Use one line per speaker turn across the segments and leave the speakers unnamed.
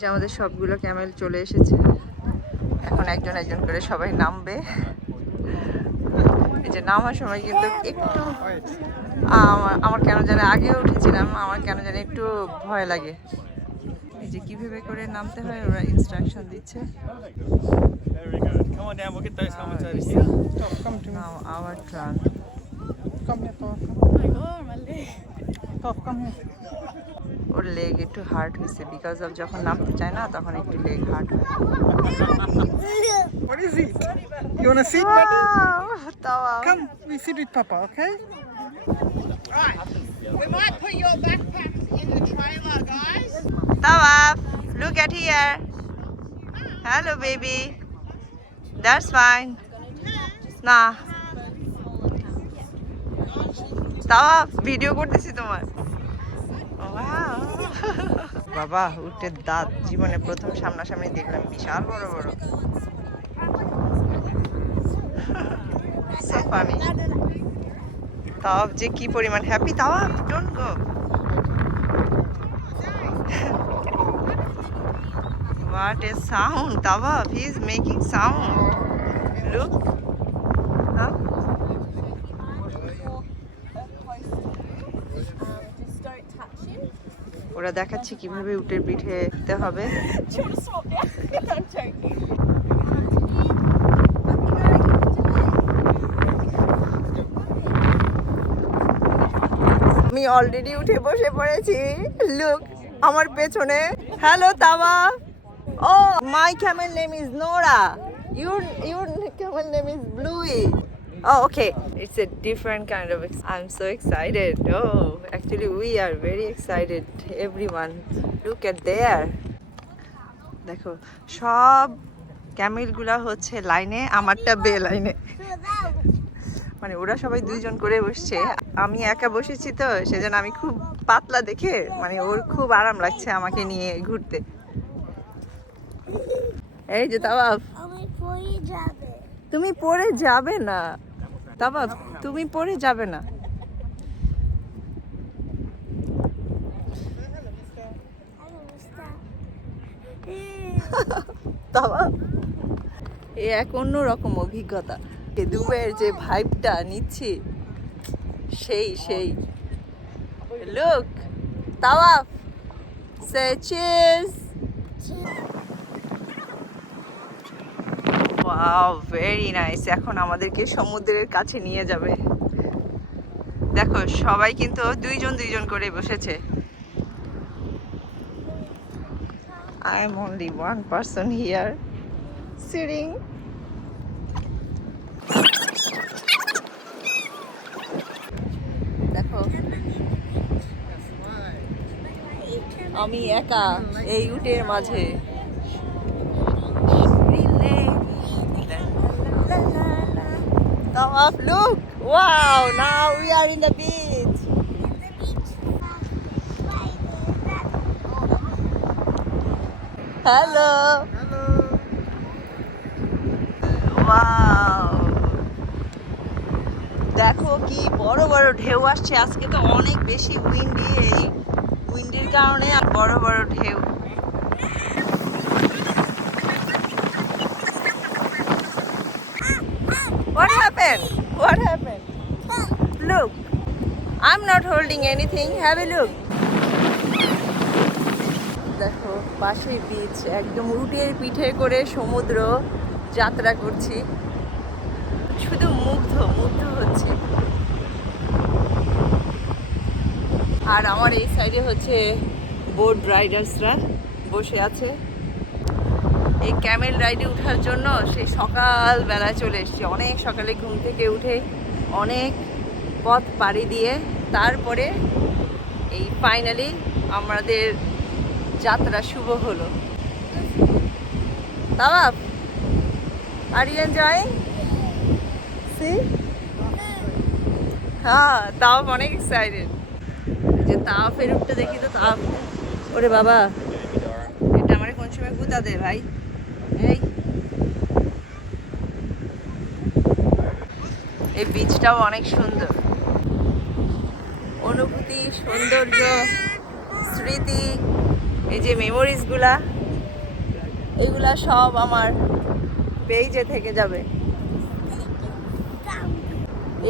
যে আমাদের সবগুলো ক্যামেল চলে এসেছে। এখন একজন একজন করে সবাই নামবে। এই যে নামার সময় কিন্তু একটু আমার কেন জানি আগে উঠেছিলাম, আমার কেন জানি একটু ভয় লাগে। এই যে কীভাবে করে নামতে হয়, ওরা ইনস্ট্রাকশন দিচ্ছে। আওয়ার ট্রান
Come
ওর লেগ একটু হার্ড হয়েছে বিকজ অফ যখন নামতে চায় না তখন একটু লেগ হার্ড হয়
What is it? You wanna sit, buddy?
তাওয়া
Come, we sit with Papa, okay?
We might put your backpacks in the trailer, guys.
Tawaf, look at here. Hello, baby. That's fine. না তাওয়াফ video করতেছি তোমার Wow. বাবা উটের দাঁত জীবনে প্রথম সামনাসামনি দেখলাম বিশাল বড় বড় So funny. যে কি পরিমাণ হ্যাপি তাওয়াফ don't go What a sound, Tawaf. He is making sound. Look. ওরা দেখাচ্ছে কীভাবে উটের পিঠে উঠতে হবে। আমি অলরেডি উঠে বসে পড়েছি। লুক আমার পেছনে। হ্যালো তাওয়া। ও my camel name is Nora your your camel name is Bluey Oh, okay. It's a different kind of. Ex- I'm so excited. Oh, actually, we are very excited. Everyone, look at there. দেখো সব ক্যামেলগুলা হচ্ছে লাইনে আমারটা বে লাইনে মানে ওরা সবাই দুইজন করে বসছে আমি একা বসেছি তো সেজন্য আমি খুব পাতলা দেখে মানে ওর খুব আরাম লাগছে আমাকে নিয়ে ঘুরতে এই যে তাওয়াফ তুমি পড়ে যাবে না তাওয়াফ তুমি পড়ে যাবে না। তাওয়াফ এ এক অন্যরকম অভিজ্ঞতা। এ দুবাইয়ের যে ভাইবটা নিচ্ছি, সেই সেই। লুক তাওয়াফ। সে ওয়াও ভেরি নাইস এখন আমাদেরকে সমুদ্রের কাছে নিয়ে যাবে। দেখো, সবাই কিন্তু দুইজন দুইজন করে বসেছে। I am only one person here sitting. দেখো, আমি একা এই উটের মাঝে। Tawaf, look! Wow, now we are in the beach. Hello.
Hello.
Wow. দেখো কি বড় বড় ঢেউ আসছে আজকে তো অনেক বেশি উইন্ডি এই উইন্ডের কারণে আর বড় বড় ঢেউ What happened? What happened? Look. I'm not holding anything. Have a look. দেখো পাশে বিচ একদম উটের পিঠে করে সমুদ্র যাত্রা করছি শুধু মুগ্ধ মুগ্ধ হচ্ছে আর আমার এই সাইডে হচ্ছে বোট রাইডার্সরা বসে আছে এই ক্যামেল রাইডে ওঠার জন্য সেই সকাল বেলায় চলে এসেছি অনেক সকালে ঘুম থেকে উঠে অনেক পথ পাড়ি দিয়ে তারপরে এই ফাইনালি আমাদের যাত্রা শুভ হলো। তাওয়াফ আর ইউ এনজয়িং সি হ্যাঁ তাওয়াফ অনেক এক্সাইটেড যে তাওয়াফের রূপটা দেখি তো তাওয়াফ। ওরে বাবা এটা আমার কোন সময় গুতা দে ভাই? এই। এই বীজটাও অনেক সুন্দর। অনুভূতি, সৌন্দর্য, স্মৃতি, এই যে মেমোরিজগুলা এগুলা সব আমার পেজে থেকে যাবে।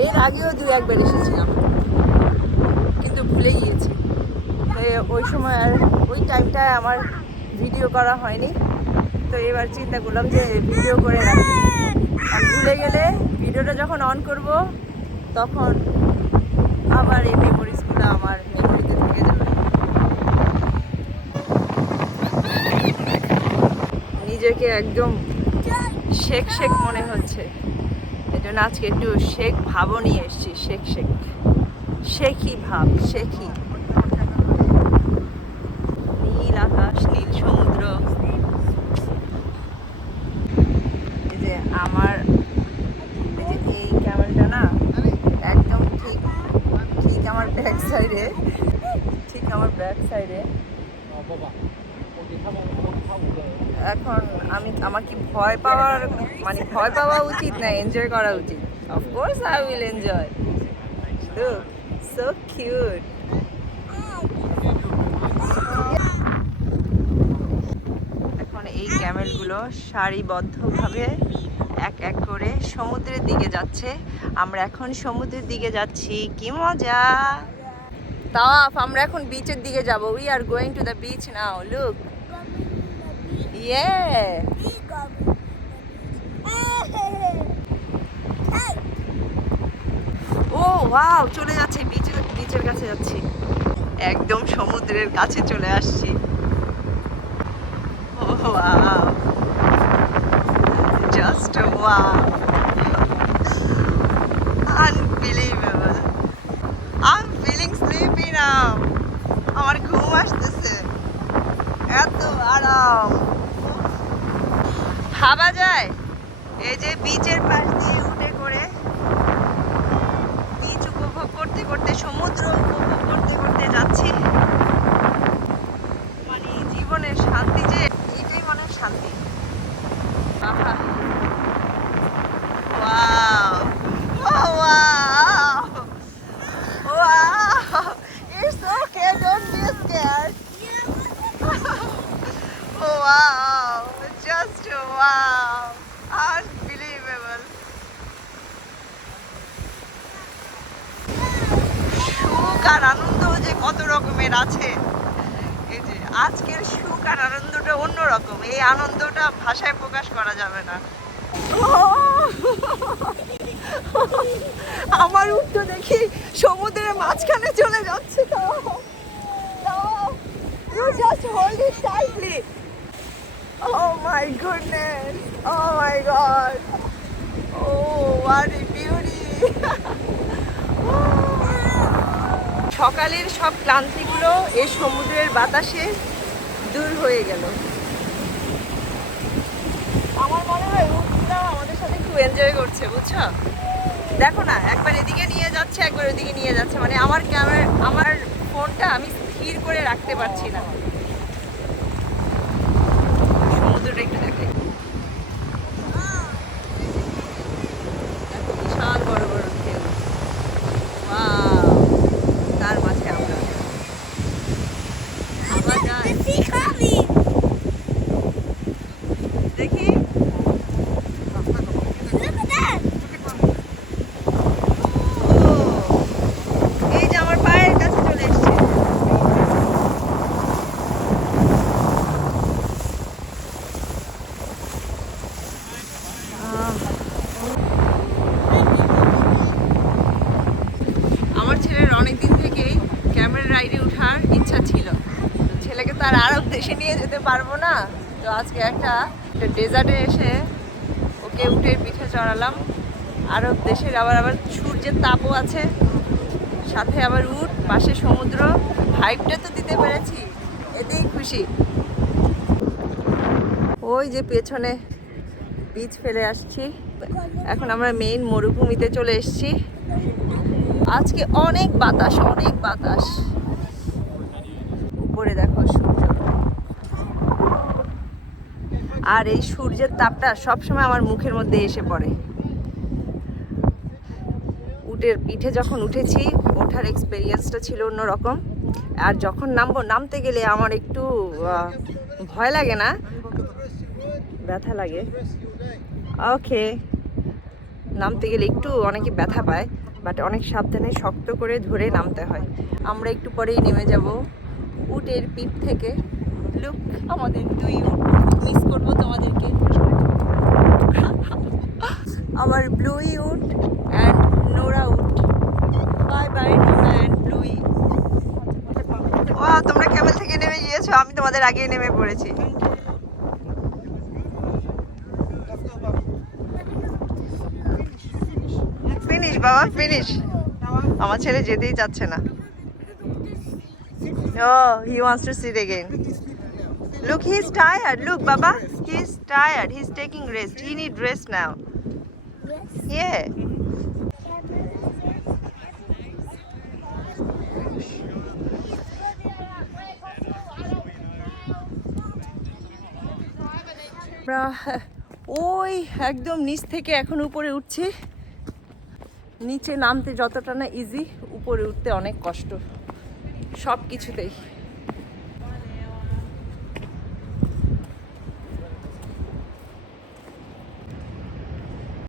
এর আগেও দু একবার এসেছিলাম, কিন্তু ভুলে গিয়েছি। ওই সময় আর ওই টাইমটায় আমার ভিডিও করা হয়নি। তো এবার চিন্তা করলাম যে ভিডিও করে রাখি। আর ভুলে গেলে ভিডিওটা যখন অন করব, তখন আবার এই মেমোরিজগুলো আমার মেমোরিতে থেকে যাবে। নিজেকে একদম শেখ শেখ মনে হচ্ছে। এই জন্য আজকে একটু শেখ ভাবও নিয়ে এসেছি শেখ শেখ শেখি ভাব শেখি নীল আকাশ, নীল সমুদ্র। যে আমার এই যে এই ক্যামেরাটা না একদম ঠিক ঠিক আমার ব্যাক সাইডে ঠিক আমার ব্যাক সাইডে এখন আমি আমার কি ভয় পাওয়ার মানে ভয় পাওয়া উচিত না এনজয় করা উচিত। Of course I will enjoy so cute এখন এই ক্যামেলগুলো সারিবদ্ধভাবে এক এক করে সমুদ্রের দিকে যাচ্ছে। আমরা এখন সমুদ্রের দিকে যাচ্ছি। কি মজা! তাওয়াফ আমরা এখন বিচের দিকে যাব। We are going to the beach now look yeah oh wow চলে যাচ্ছে। বিচের বিচের কাছে যাচ্ছি। একদম সমুদ্রের কাছে চলে আসছি। ও wow wow unbelievable I am feeling sleepy now আমার ঘুম আসতেছে। এত আরাম। ভাবা যায়? এই যে বিচের পাশ দিয়ে উঠে করে বিচ উপভোগ করতে করতে সমুদ্র উপভোগ করতে করতে যাচ্ছি মানে জীবনের শান্তি যে এটাই মনে হয় শান্তি আহা wow Oh, wow! Wow! It's okay, don't be scared. wow! Just wow! Unbelievable! সুখ আর আনন্দ যে কত রকমের আছে এই যে আজকের সুখ আর আনন্দটা অন্যরকম এই আনন্দটা ভাষায় প্রকাশ করা যাবে না আমার উঠতে দেখি সমুদ্রের মাঝখানে চলে যাচ্ছে. Oh. Oh. Oh. সকালের সব ক্লান্তিগুলো এই সমুদ্রের বাতাসে দূর হয়ে গেল আমার মনে হয় উঠলাম আমাদের সাথে খুব এনজয় করছে, বুঝছ? দেখো না, একবার এদিকে নিয়ে যাচ্ছে, একবার ওদিকে নিয়ে যাচ্ছে। মানে আমার ক্যামেরা আমার ফোনটা আমি স্থির করে রাখতে পারছি না সমুদ্রটা একটু দেখাই দেখো, বিশাল বড় বড় ঢেউ Wow! তার মাঝে আমরা আবার যাই। দেখি ও, এই যে আমার পায়ের কাছে চলে এসছে আমার ছেলের অনেক দিন থেকেই ক্যামেরা রাইডে ওঠার ইচ্ছা ছিল তো ছেলেকে তো আর আরব দেশে নিয়ে যেতে পারব না। তো আজকে একটা ডেজার্টে এসে ওকে উঠে পিঠে চড়ালাম। আরব দেশের আবার আবার সূর্যের তাপও আছে। সাথে আবার উঠ পাশে সমুদ্র। ভাইবটা তো দিতে পেরেছি। এতেই খুশি। ওই যে পেছনে বীজ ফেলে আসছি। এখন আমরা মেইন মরুভূমিতে চলে এসেছি। আজকে অনেক বাতাস অনেক বাতাস। উপরে দেখো আর এই সূর্যের তাপটা সবসময় আমার মুখের মধ্যে এসে পড়ে। উটের পিঠে যখন উঠেছি, ওঠার এক্সপেরিয়েন্সটা ছিল অন্যরকম। আর যখন নামবো, নামতে গেলে আমার একটু ভয় লাগে না? ব্যথা লাগে। ওকে। নামতে গেলে একটু অনেকে ব্যথা পায় বাট অনেক সাবধানে শক্ত করে ধরে নামতে হয়। আমরা একটু পরেই নেমে যাব উটের পিঠ থেকে। লুক আমাদের দুই মিস করব তোমাদেরকে। আমার ব্লুই উট অ্যান্ড নোরা উট। Bye bye Nora and Bluey ও তোমরা ক্যামেল থেকে নেমে গিয়েছো, আমি তোমাদের আগেই নেমে পড়েছি। ফিনিশ বাবা ফিনিশ আমার ছেলে যেতেই চাচ্ছে না। ও he wants to sit again Look, he's tired. Look, Baba, he's tired. He's taking rest. He need rest now.
Yes.
Yeah. ওই একদম নিচ থেকে এখন উপরে উঠছি নিচে নামতে যতটা না ইজি উপরে উঠতে অনেক কষ্ট সব কিছুতেই